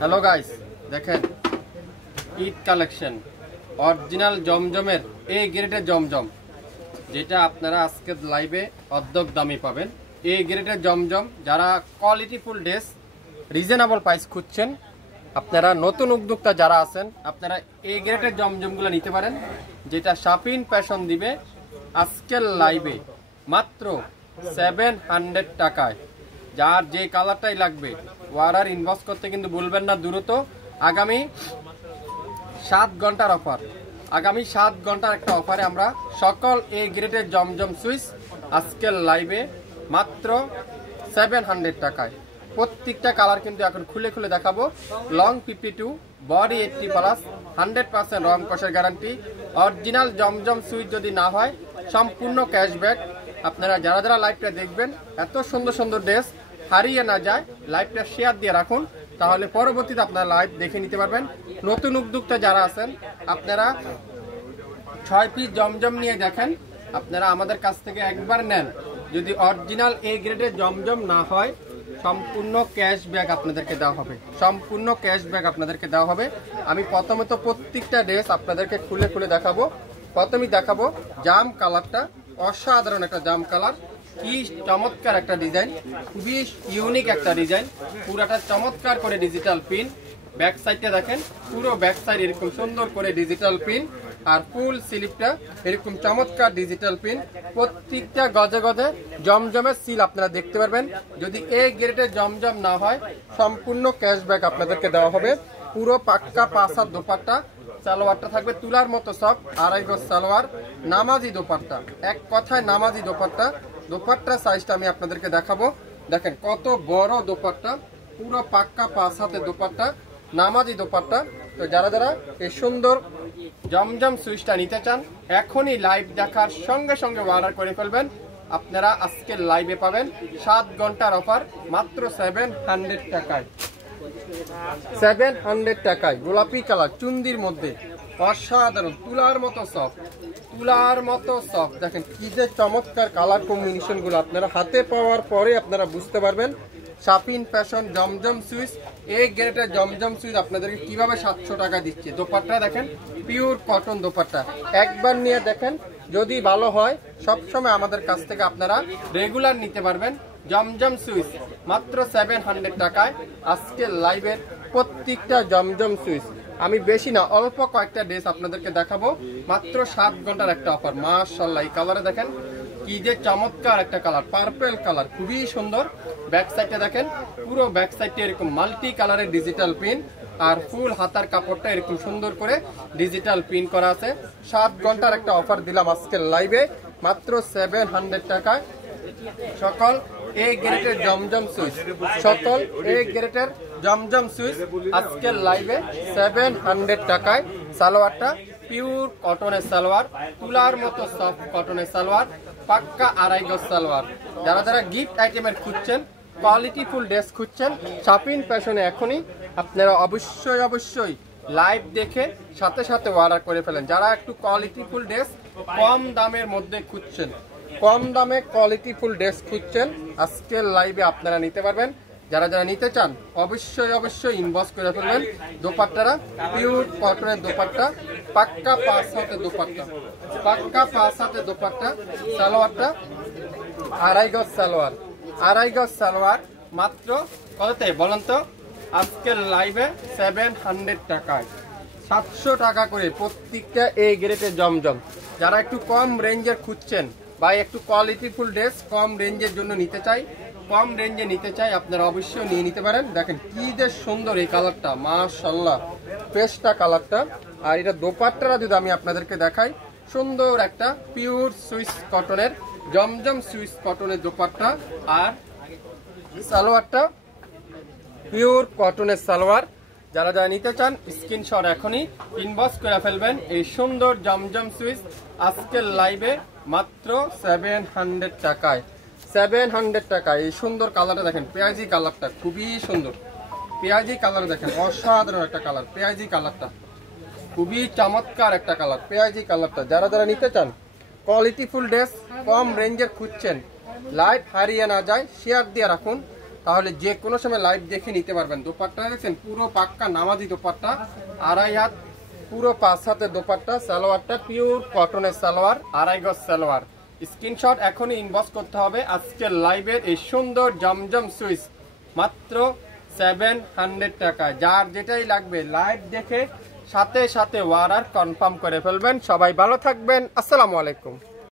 Hello guys, দেখেন Eid collection original জমজমের এই গ্রেডের জমজম, যেটা আপনারা আজকে লাইভে অর্ধেক দামে পাবেন। এই গ্রেডের জমজম যারা কোয়ালিটিফুল ড্রেস রিজনেবল প্রাইস খুঁজছেন, আপনারা নতুন উদ্যোক্তা যারা আছেন, আপনারা এই গ্রেডের জমজমগুলো নিতে পারেন, যেটা শাপিন ফ্যাশন দিবে আজকের লাইভে মাত্র 700 টাকায়। যার যে কালারটাই লাগবে ওয়ারার ইনবক্স করতে কিন্তু ভুলবেন না দ্রুত। আগামী 7 ঘন্টার অফার, আগামী 7 ঘন্টার একটা অফারে আমরা সকল এই গ্রেডের জমজম সুইচ আজকের লাইভে মাত্র 700 টাকায়। প্রত্যেকটা কালার কিন্তু এখন খুলে খুলে দেখাবো। লং 52, বডি 80+, 100% রং কষের গ্যারান্টি। অরিজিনাল জমজম সুইচ যদি না হয় সম্পূর্ণ ক্যাশব্যাক। আপনারা যারা যারা লাইভটা দেখবেন, এত সুন্দর সুন্দর ড্রেস হারিয়ে না যায়, লাইভটা শেয়ার দিয়ে রাখুন, তাহলে পরবর্তীতে আপনারা লাইভ দেখে নিতে পারবেন। নতুন উদ্যোক্তা যারা আছেন, আপনারা 6 পিস জমজম নিয়ে দেখেন, আপনারা আমাদের কাছ থেকে একবার নেন, যদি অরিজিনাল এই গ্রেডের জমজম না হয় সম্পূর্ণ ক্যাশব্যাক আপনাদেরকে দেওয়া হবে, সম্পূর্ণ ক্যাশব্যাক আপনাদেরকে দেওয়া হবে। আমি প্রথমে তো প্রত্যেকটা ড্রেস আপনাদেরকে খুলে খুলে দেখাবো। প্রথমেই দেখাবো জাম কালারটা, অসাধারণ একটা জাম কালার, কি চমৎকার একটা ডিজাইন, খুবই ইউনিক একটা ডিজাইন, পুরাটা চমৎকার করে ডিজিটাল পিন। ব্যাক সাইডটা দেখেন, পুরো ব্যাক সাইড এরকম সুন্দর করে ডিজিটাল পিন, আর ফুল স্লিপটা এরকম চমৎকার ডিজিটাল পিন। প্রত্যেকটা গজে গজে জমজমের সিল আপনারা দেখতে পারবেন। যদি এই গ্রেডের জমজম না হয় সম্পূর্ণ ক্যাশব্যাক আপনাদেরকে দেওয়া হবে। পুরো পাক্কা 5 হাত দোপাট্টা, সালোয়ারটা থাকবে তুলার মতো সব, 2.5 গজ সালোয়ার, নামাজি দোপাট্টা, এক কথায় নামাজি দোপাট্টা। দোপাট্টার সাইজটা আমি আপনাদেরকে দেখাবো। দেখেন কত বড় দোপাট্টা, পুরো পাক্কা 5 হাতের দোপাট্টা, নামাজি দোপাট্টা। তো যারা যারা এই সুন্দর জমজম সুইচটা নিতে চান, এখনই লাইভ দেখার সঙ্গে সঙ্গে অর্ডার করে ফেলবেন। আপনারা আজকের লাইভে পাবেন 7 ঘন্টার অফার মাত্র 700 টাকায়। 700 টাকায় গোলাপি কালার চুন্দির মধ্যে, অসাধারণ তুলার মতো সফট, তুলার মতো সফট। দেখেন কি যে চমৎকার কালার কম্বিনেশন গুলো, আপনারা হাতে পাওয়ার পরে আপনারা বুঝতে পারবেন। শাপিন ফ্যাশন জমজম সুইচ, এই গ্রেডের জমজম সুইচ আপনাদেরকে কিভাবে 700 টাকা দিচ্ছে। দোপাট্টা দেখেন, পিওর কটন দোপাট্টা, একবার নিয়ে দেখেন, যদি ভালো হয় সবসময় আমাদের কাছ থেকে আপনারা রেগুলার নিতে পারবেন। জমজম সুইচ মাত্র 700 টাকায়। আজকে লাইভের প্রত্যেকটা জমজম সুইচ আমি বেশি না, অল্প কয়েকটা ড্রেস আপনাদেরকে দেখাবো, মাত্র 7 ঘন্টার একটা অফার। মাশাআল্লাহ, এই কালারে দেখেন কি যে চমৎকার একটা কালার, পার্পল কালার, খুবই সুন্দর। ব্যাক সাইডটা দেখেন, পুরো ব্যাক সাইডটা এরকম মাল্টি কালারের ডিজিটাল পিন, আর ফুল হাতার কাপড়টা এরকম সুন্দর করে ডিজিটাল পিন করা আছে। 7 ঘন্টার একটা অফার দিলাম আজকের লাইভে মাত্র 700 টাকায়। সকল এই গ্রেডের জমজম সুইচ, সকল এই গ্রেডের জমজম সুইচ আজকের লাইভে 700 টাকায়। সালোয়ারটা পিওর কটনের সালোয়ার, তুলার মতো সফট কটনের সালোয়ার, পাক্কা 2.5 গজ সালোয়ার। যারা যারা গিফট আইটেমের খুঁজছেন, কোয়ালিটিফুল ড্রেস খুঁজছেন, শাপিন ফ্যাশনে এখনই আপনারা অবশ্যই অবশ্যই লাইভ দেখে সাথে সাথে অর্ডার করে ফেলেন। যারা একটু কোয়ালিটিফুল ড্রেস কম দামের মধ্যে খুঁজছেন, কম দামে কোয়ালিটিফুল ড্রেস খুঁজছেন, আজকের লাইভে আপনারা নিতে পারবেন। যারা যারা নিতে চান অবশ্যই অবশ্যই ইনবক্স করে ফেলবেন। দোপাট্টারা পিওর কটনের দোপাট্টা, পাক্কা 5 হাতের দোপাট্টা, পাক্কা 5 হাতের দোপাট্টা। সালোয়ারটা 2.5 গজ সালোয়ার, 2.5 গজ সালোয়ার, মাত্র কততে বলেন তো? আজকের লাইভে 700 টাকায়, 700 টাকা করে প্রত্যেকটা এই গ্রেডের জমজম। যারা একটু কম রেঞ্জের খুঁজছেন বা একটু কোয়ালিটিফুল ড্রেস কম রেঞ্জের জন্য নিতে চাই, কম রেঞ্জে নিতে চাই, আপনারা অবশ্যই নিয়ে নিতে পারেন। দেখেন কি যে সুন্দর এই কালারটা, মাশাআল্লাহ, পেস্টা কালারটা। আর এটা দোপাট্টারা যদি আমি আপনাদেরকে দেখাই, সুন্দর একটা পিওর সুইস কটনের জমজম সুইস কটনের দোপাট্টা, আর সালোয়ারটা পিওর কটনের সালোয়ার। যারা যারা নিতে চান স্ক্রিনশট এখনই ইনবক্স করে ফেলবেন। এই সুন্দর জমজম সুইচ আজকের লাইভে মাত্র 700 টাকায়, 700 টাকায়। এই সুন্দর কালারটা দেখেন, পেঁয়াজি কালারটা খুবই সুন্দর, পেঁয়াজি কালার দেখেন, অসাধারণ একটা কালার, পেঁয়াজি কালারটা খুবই চমৎকার একটা কালার, পেঁয়াজি কালারটা। যারা যারা নিতে চান কোয়ালিটিফুল ড্রেস কম রেঞ্জের খুঁজছেন, লাইভ হারিয়ে না যায়, শেয়ার দিয়ে রাখুন, তাহলে যে কোনো সময় লাইভ দেখে নিতে পারবেন। দোপাট্টা দেখছেন পুরো পাক্কা নামাজি দোপাট্টা, 2.5 হাত পুরো 5 হাতের দোপাট্টা। সালোয়ারটা পিওর কটনের সালোয়ার, 2.5 গজ সালোয়ার। স্ক্রিনশট এখনই ইনবক্স করতে হবে। আজকের লাইভের এই সুন্দর জমজম সুইচ মাত্র 700 টাকায়। যার যেটাই লাগবে লাইভ দেখে সাথে সাথে অর্ডার কনফার্ম করে ফেলবেন। সবাই ভালো থাকবেন, আসসালামু আলাইকুম।